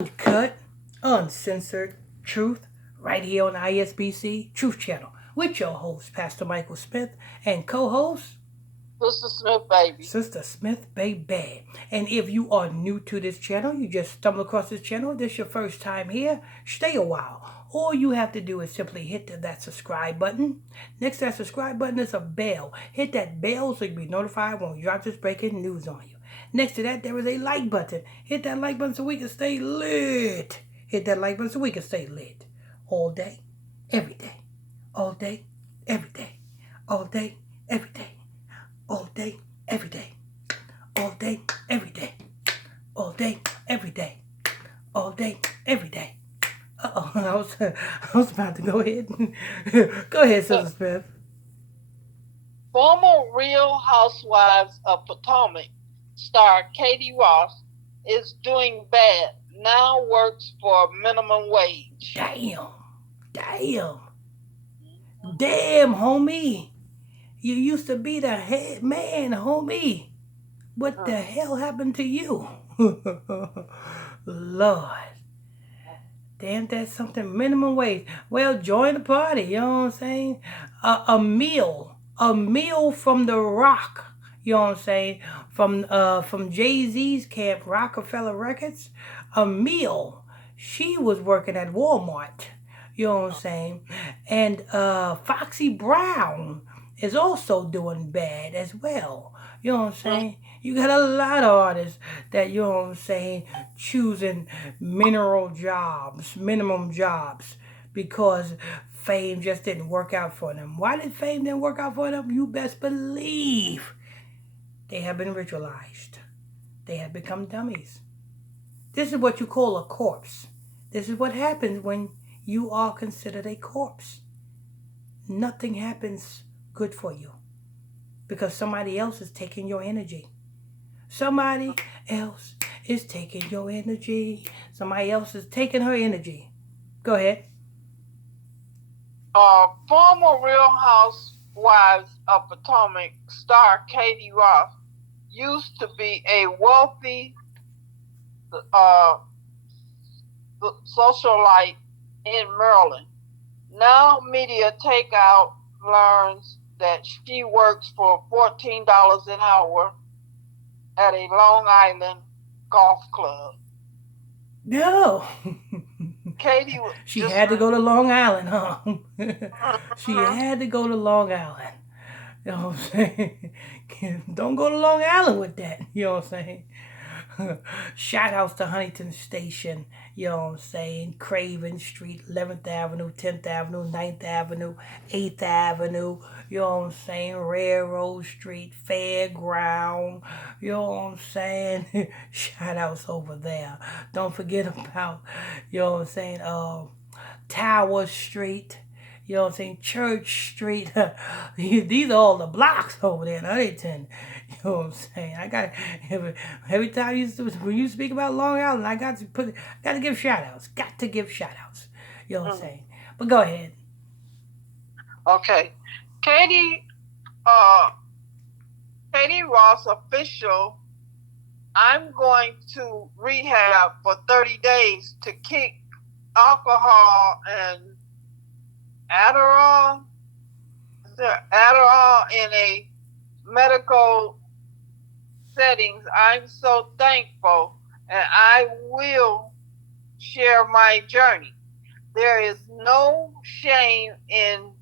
Uncut, uncensored truth right here on ISBC Truth Channel with your host, Pastor Michael Smith, and co-host, Sister Smith, baby. Sister Smith Baby. And if you are new to this channel, you just stumble across this channel, this is your first time here, stay a while. All you have to do is simply hit that subscribe button. Next to that subscribe button is a bell. Hit that bell so you'll be notified when we drop this breaking news on you. Next to that, there is a like button. Hit that like button so we can stay lit. Hit that like button so we can stay lit. All day, every day. All day, every day. All day, every day. All day, every day. All day, every day. All day, every day. All day, every day. Uh-oh, I was about to go ahead. Go ahead, Sister Smith. Former Real Housewives of Potomac star Katie Ross is doing bad. Now works for minimum wage. Damn. Damn. Damn, homie. You used to be the head man, homie. What the hell happened to you? Lord. Damn, that's something minimum wage. Well, join the party, you know what I'm saying? A meal from the Rock, you know what I'm saying? From Jay-Z's camp, Rockefeller Records, a meal. She was working at Walmart, you know what I'm saying? And Foxy Brown is also doing bad as well. You know what I'm saying? You got a lot of artists that, you know what I'm saying, choosing minimum jobs, because fame just didn't work out for them. Why did fame didn't work out for them? You best believe they have been ritualized. They have become dummies. This is what you call a corpse. This is what happens when you are considered a corpse. Nothing happens good for you because somebody else is taking your energy. Somebody else is taking your energy. Somebody else is taking her energy. Go ahead. Former Real Housewives of Potomac star Katie Ross used to be a wealthy socialite in Maryland. Now media takeout learns that she works for $14 an hour at a Long Island golf club. No. Katie she had to go to Long Island, huh? She had to go to Long Island. You know what I'm saying? Don't go to Long Island with that. You know what I'm saying? Shout outs to Huntington Station, you know what I'm saying? Craven Street, 11th Avenue, 10th Avenue, 9th Avenue, 8th Avenue, you know what I'm saying? Railroad Street, Fairground, you know what I'm saying? Shout outs over there. Don't forget about, you know what I'm saying? Tower Street. You know what I'm saying? Church Street. These are all the blocks over there in Huntington. You know what I'm saying? I got every time when you speak about Long Island, I got to give shout outs. Got to give shout outs. You know what I'm saying? But go ahead. Okay. Katie Ross official, I'm going to rehab for 30 days to kick alcohol and Adderall in a medical settings. I'm so thankful, and I will share my journey. There is no shame in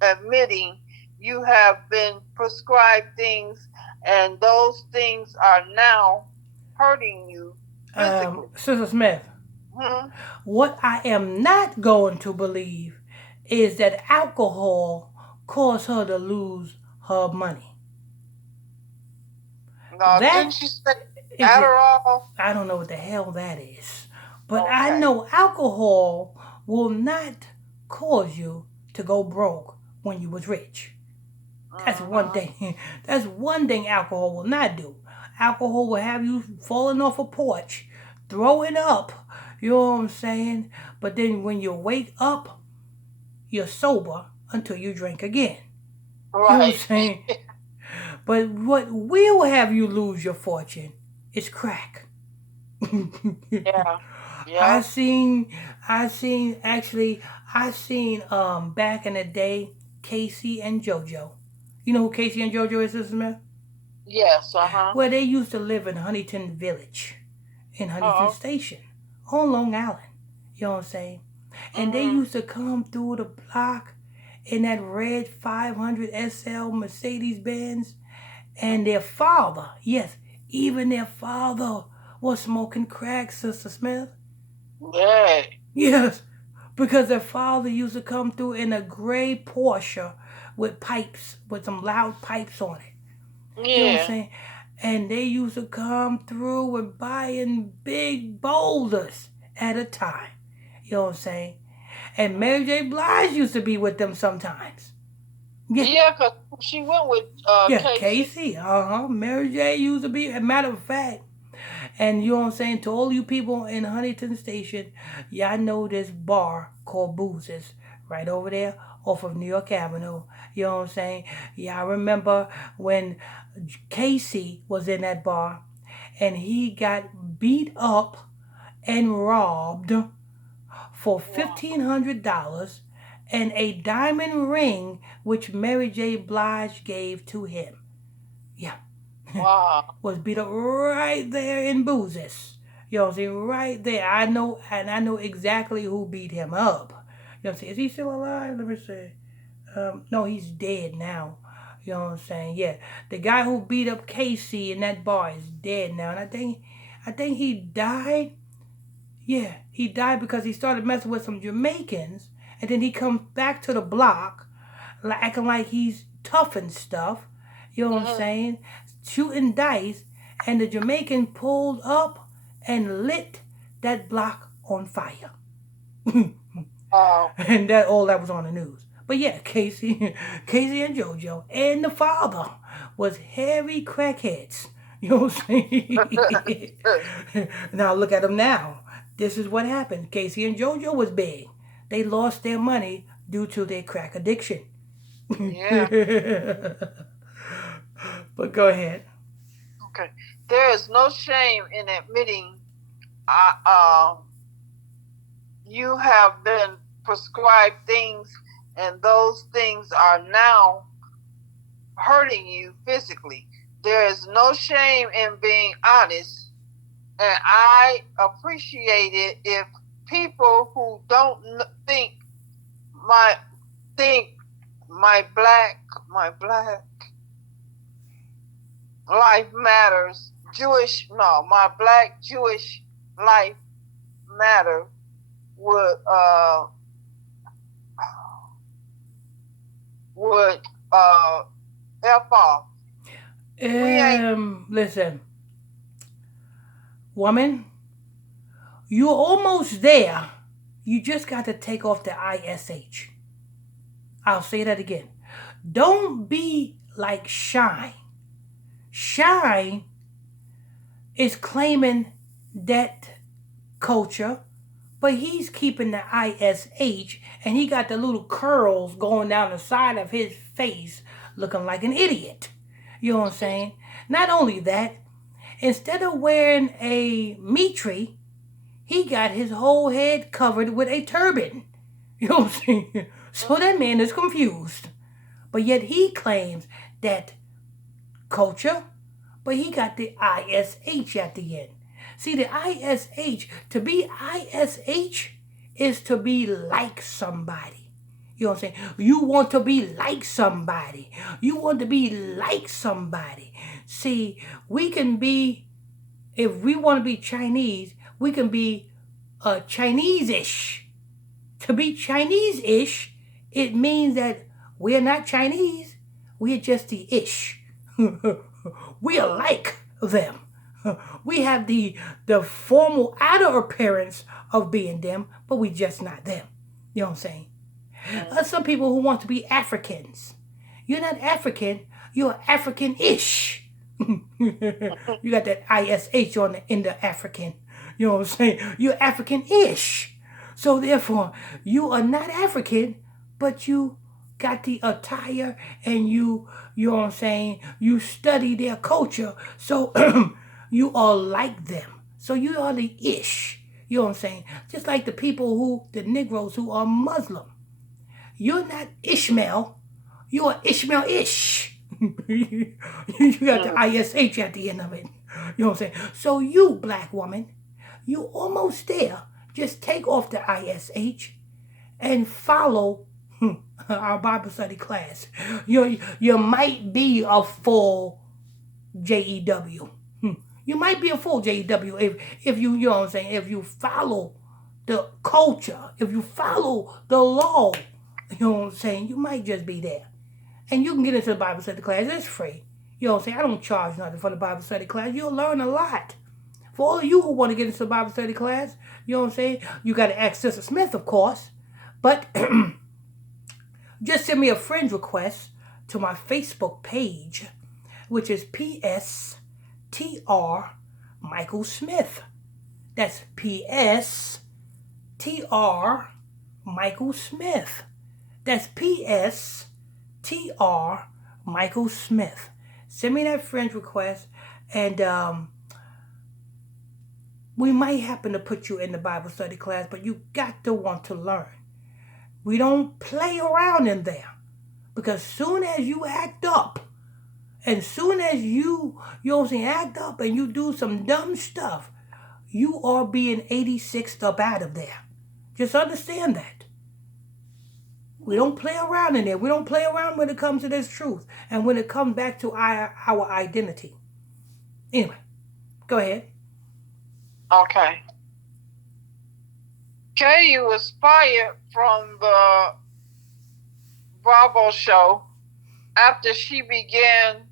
admitting you have been prescribed things, and those things are now hurting you physically. Sister Smith, what I am not going to believe is that alcohol caused her to lose her money. No, didn't you say Adderall? I don't know what the hell that is. But I know alcohol will not cause you to go broke when you was rich. That's one thing. That's one thing alcohol will not do. Alcohol will have you falling off a porch, throwing up. You know what I'm saying? But then when you wake up, you're sober until you drink again. Right. You know what I'm saying? But what will have you lose your fortune is crack. Yeah. I Yep. seen, I seen actually, I seen back in the day, Casey and JoJo. You know who Casey and JoJo is, Sister Smith? Yes. Uh-huh. Well, they used to live in Huntington Village, in Huntington Oh. Station, on Long Island. You know what I'm saying? And they Mhm. used to come through the block in that red 500 SL Mercedes Benz. And their father, yes, even their father was smoking crack, Sister Smith. Yeah. Yes, because their father used to come through in a gray Porsche with pipes, with some loud pipes on it. You know what I'm Yeah. saying? And they used to come through with buying big boulders at a time. You know what I'm saying? And Mary J. Blige used to be with them sometimes. Yeah, Yeah, because she went with yeah, Casey. Casey. Mary J. used to be. As a matter of fact, and you know what I'm saying? To all you people in Huntington Station, y'all know this bar called Boozes right over there off of New York Avenue. You know what I'm saying? Y'all remember when Casey was in that bar and he got beat up and robbed for Wow. $1,500 and a diamond ring which Mary J. Blige gave to him. Yeah. Wow. Was beat up right there in Boozes. You know what I'm saying? Right there. I know, and I know exactly who beat him up. You know what I'm saying? Is he still alive? Let me see. No, he's dead now. You know what I'm saying? Yeah, the guy who beat up Casey in that bar is dead now, and I think he died. Yeah, he died because he started messing with some Jamaicans, and then he comes back to the block, acting like he's tough and stuff. You know what I'm Mhm. saying? Shooting dice, and the Jamaican pulled up and lit that block on fire. Wow. And that all that was on the news. But yeah, Casey, Casey and JoJo, and the father was hairy crackheads. You know what I'm saying? Now look at them now. This is what happened. Casey and JoJo was big. They lost their money due to their crack addiction. Yeah. But go ahead. Okay. There is no shame in admitting uh, you have been prescribed things, and those things are now hurting you physically. There is no shame in being honest, and I appreciate it if people who don't think my think my black life matters. Jewish no, my black Jewish life matter would uh would f off. We ain't. Listen, woman, you're almost there. You just got to take off the ISH. I'll say that again. Don't be like Shine. Shine is claiming that culture, but he's keeping the ISH and he got the little curls going down the side of his face looking like an idiot. You know what I'm saying? Not only that, instead of wearing a mitri, he got his whole head covered with a turban. You know what I'm saying? So that man is confused. But yet he claims that culture, but he got the ISH at the end. See, the ISH, to be ISH is to be like somebody. You know what I'm saying? You want to be like somebody. You want to be like somebody. See, we can be, if we want to be Chinese, we can be Chinese ish. To be Chinese ish, it means that we're not Chinese, we're just the ish. We are like them. We have the formal outer appearance of being them, but we just not them. You know what I'm saying? Some people who want to be Africans. You're not African, you're African-ish. You got that ISH on the end of African. You know what I'm saying? You're African-ish. So therefore, you are not African, but you got the attire and you know what I'm saying? You study their culture. So you are like them. So you are the ish. You know what I'm saying? Just like the Negroes who are Muslim. You're not Ishmael. You are Ishmael-ish. You got the ISH at the end of it. You know what I'm saying? So you, black woman, you almost there. Just take off the ISH and follow our Bible study class. You might be a full JEW. You might be a full JEW if you know what I'm saying, if you follow the culture, if you follow the law, you know what I'm saying, you might just be there. And you can get into the Bible study class. It's free. You know what I'm saying? I don't charge nothing for the Bible study class. You'll learn a lot. For all of you who want to get into the Bible study class, you know what I'm saying? You got to ask Sister Smith, of course. But just send me a friend request to my Facebook page, which is PSTR Michael Smith. That's PSTR Michael Smith. That's PSTR Michael Smith. Send me that friend request, and we might happen to put you in the Bible study class, but you got to want to learn. We don't play around in there, because soon as you act up, and soon as you know what I'm saying, act up and you do some dumb stuff, you are being 86th up out of there. Just understand that. We don't play around in there. We don't play around when it comes to this truth and when it comes back to our identity. Anyway, go ahead. Okay. Katie was fired from the Bravo show after she began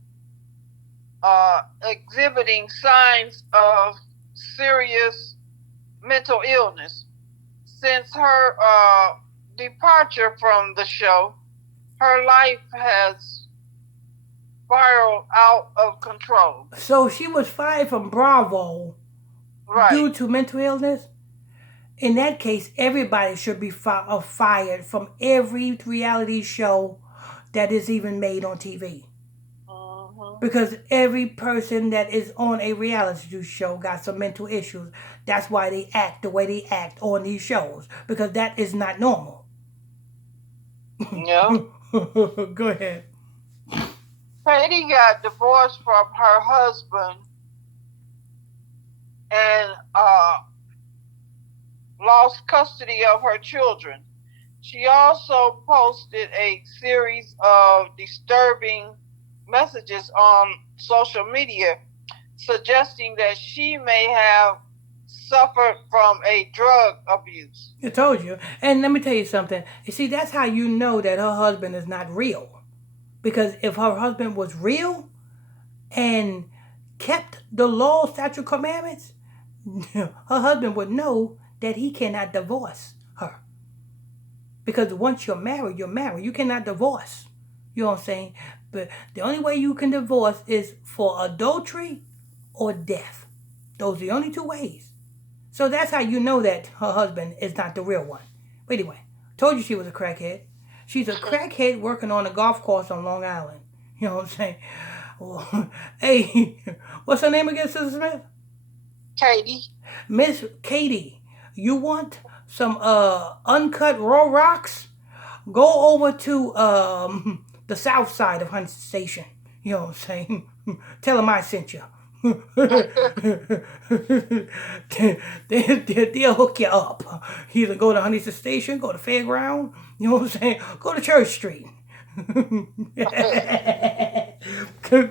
exhibiting signs of serious mental illness. Since her departure from the show, her life has spiraled out of control. So she was fired from Bravo due to mental illness? In that case, everybody should be fired from every reality show that is even made on TV. Because every person that is on a reality show got some mental issues. That's why they act the way they act on these shows. Because that is not normal. Yeah. Go ahead. Katie got divorced from her husband and lost custody of her children. She also posted a series of disturbing messages on social media suggesting that she may have suffered from a drug abuse. I told you. And let me tell you something. You see, that's how you know that her husband is not real. Because if her husband was real and kept the law, statute, commandments, her husband would know that he cannot divorce her. Because once you're married, you're married. You cannot divorce. You know what I'm saying? But the only way you can divorce is for adultery or death. Those are the only two ways. So that's how you know that her husband is not the real one. But anyway, told you she was a crackhead. She's a crackhead working on a golf course on Long Island. You know what I'm saying? Well, hey, what's her name again, Sister Smith? Katie. Miss Katie, you want some uncut raw rocks? Go over to the south side of Hunt Station. You know what I'm saying? Tell them I sent you. They'll hook you up. Either go to Huntington Station, go to Fairground, you know what I'm saying? Go to Church Street.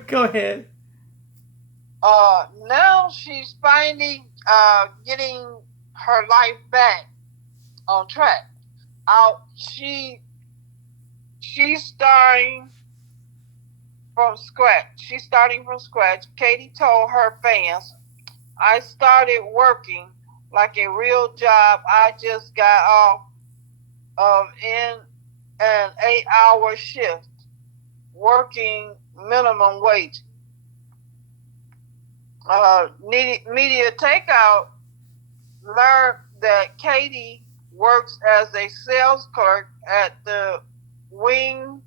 Go ahead. Now she's finally getting her life back on track. She's starting from scratch. Katie told her fans, "I started working like a real job. I just got off of in an 8-hour shift, working minimum wage." Media Takeout learned that Katie works as a sales clerk at the Wingfoot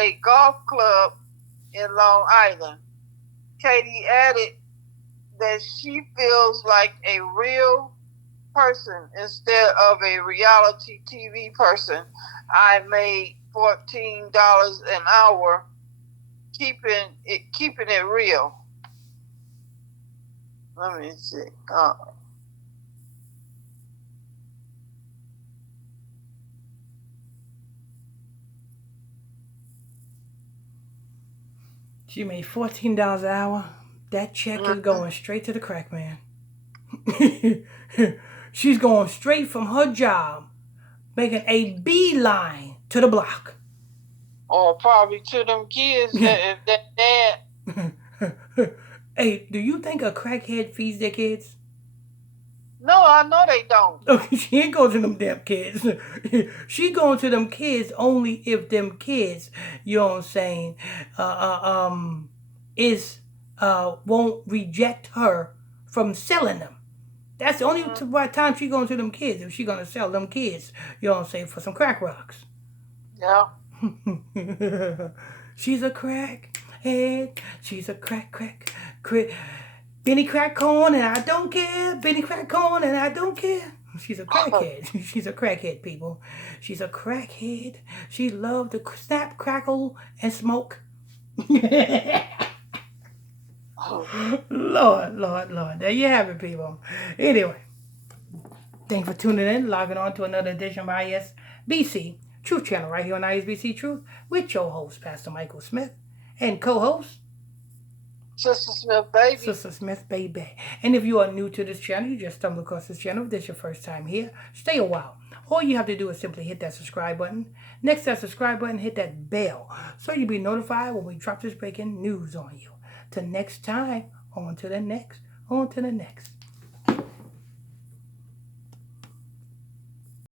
a golf club in Long Island. Katie added that she feels like a real person instead of a reality TV person. I made $14 an hour keeping it real. Let me see. She made $14 an hour. That check is going straight to the crack man. She's going straight from her job, making a beeline to the block. Or probably to them kids if that dad. Hey, do you think a crackhead feeds their kids? No, I know they don't. Okay, she ain't going to them damn kids. She going to them kids only if them kids, you know what I'm saying, won't reject her from selling them. That's the only time she going to them kids, if she going to sell them kids, you know what I'm saying, for some crack rocks. Yeah. She's a crackhead. She's a crack. Benny crack corn and I don't care. Benny crack corn and I don't care. She's a crackhead. She's a crackhead, people. She's a crackhead. She loved to snap, crackle, and smoke. Lord. There you have it, people. Anyway, thanks for tuning in, logging on to another edition of ISBC Truth Channel right here on ISBC Truth with your host, Pastor Michael Smith, and co-host, Sister Smith, baby. Sister Smith, baby. And if you are new to this channel, you just stumbled across this channel, if this is your first time here, stay a while. All you have to do is simply hit that subscribe button. Next to that subscribe button, hit that bell so you'll be notified when we drop this breaking news on you. Till next time, on to the next.